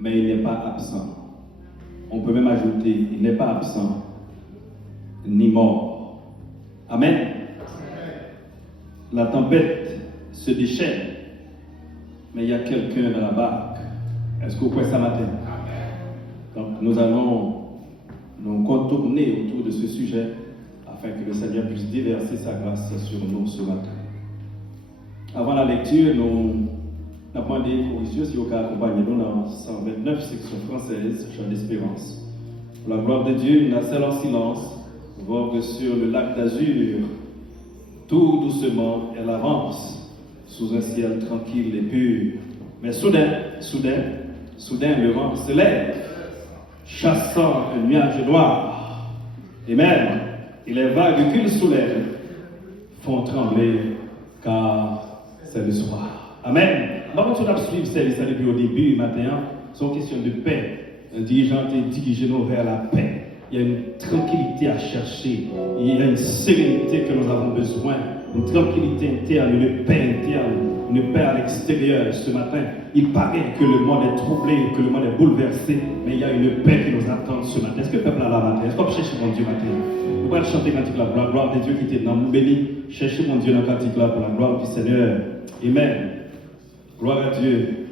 mais il n'est pas absent. On peut même ajouter, il n'est pas absent, ni mort. Amen. La tempête se déchaîne, mais il y a quelqu'un dans la barque. Est-ce que vous croyez ça matin? Donc nous allons nous contourner autour de ce sujet afin que le Seigneur puisse déverser sa grâce sur nous ce matin. Avant la lecture, nous avons demandé aux yeux si vous pouvez accompagner nous dans 129, section française, chant d'espérance. Pour la gloire de Dieu, une nacelle en silence vogue sur le lac d'Azur. Tout doucement, elle avance sous un ciel tranquille et pur. Mais soudain, le vent se lève, chassant un nuage noir. Et même, les vagues qu'il soulève font trembler, car c'est le soir. Amen. Avant de suivre celle depuis au début, matin, c'est une question de paix. Un dirigeant est dirigé vers la paix. Il y a une tranquillité à chercher. Il y a une sérénité que nous avons besoin. Une tranquillité interne, une paix interne, une paix à l'extérieur. Ce matin, il paraît que le monde est troublé, que le monde est bouleversé, mais il y a une paix qui nous attend ce matin. Est-ce que le peuple a la matin? Est-ce qu'on cherche mon Dieu matin? Nous allons chanter cantique là pour la gloire de Dieu qui était dans nous béni. Cherchez mon Dieu dans le cantique là pour la gloire du Seigneur. Amen. Gloire à Dieu.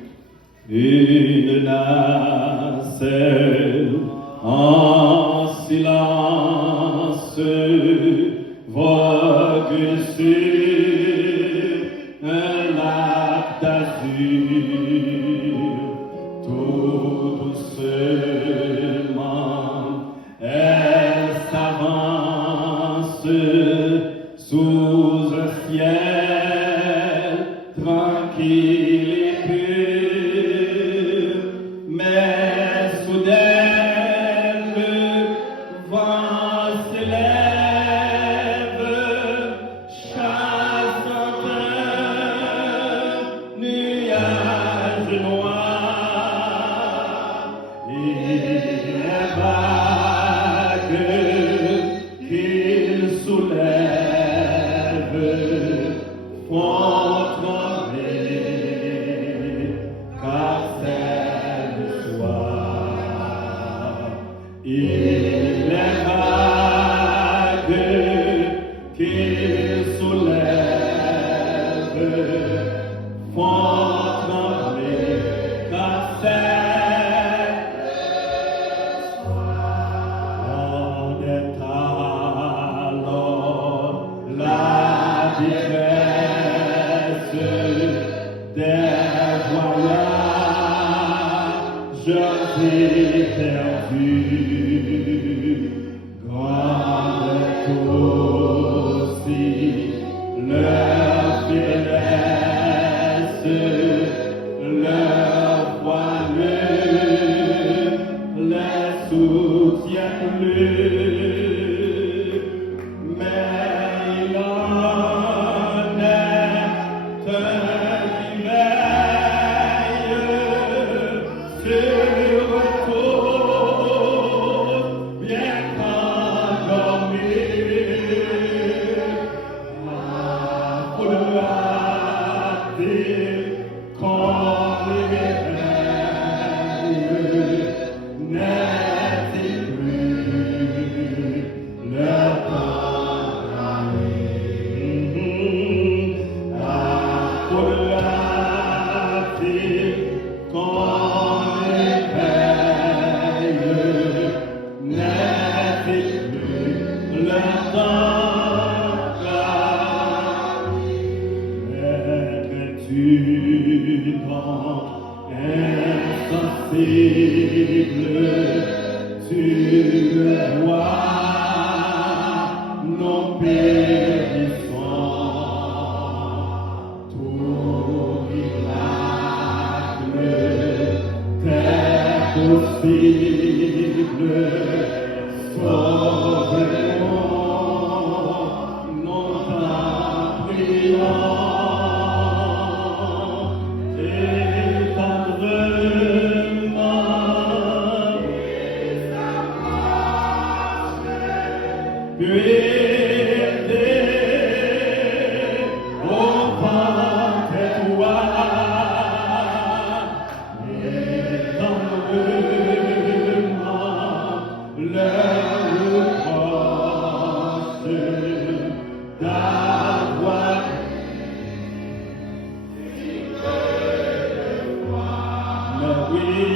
Une nacelle en silence vogue sur un lac d'azur, tout doucement elle s'avance sous un ciel tranquille et pur, mais soudain Amen.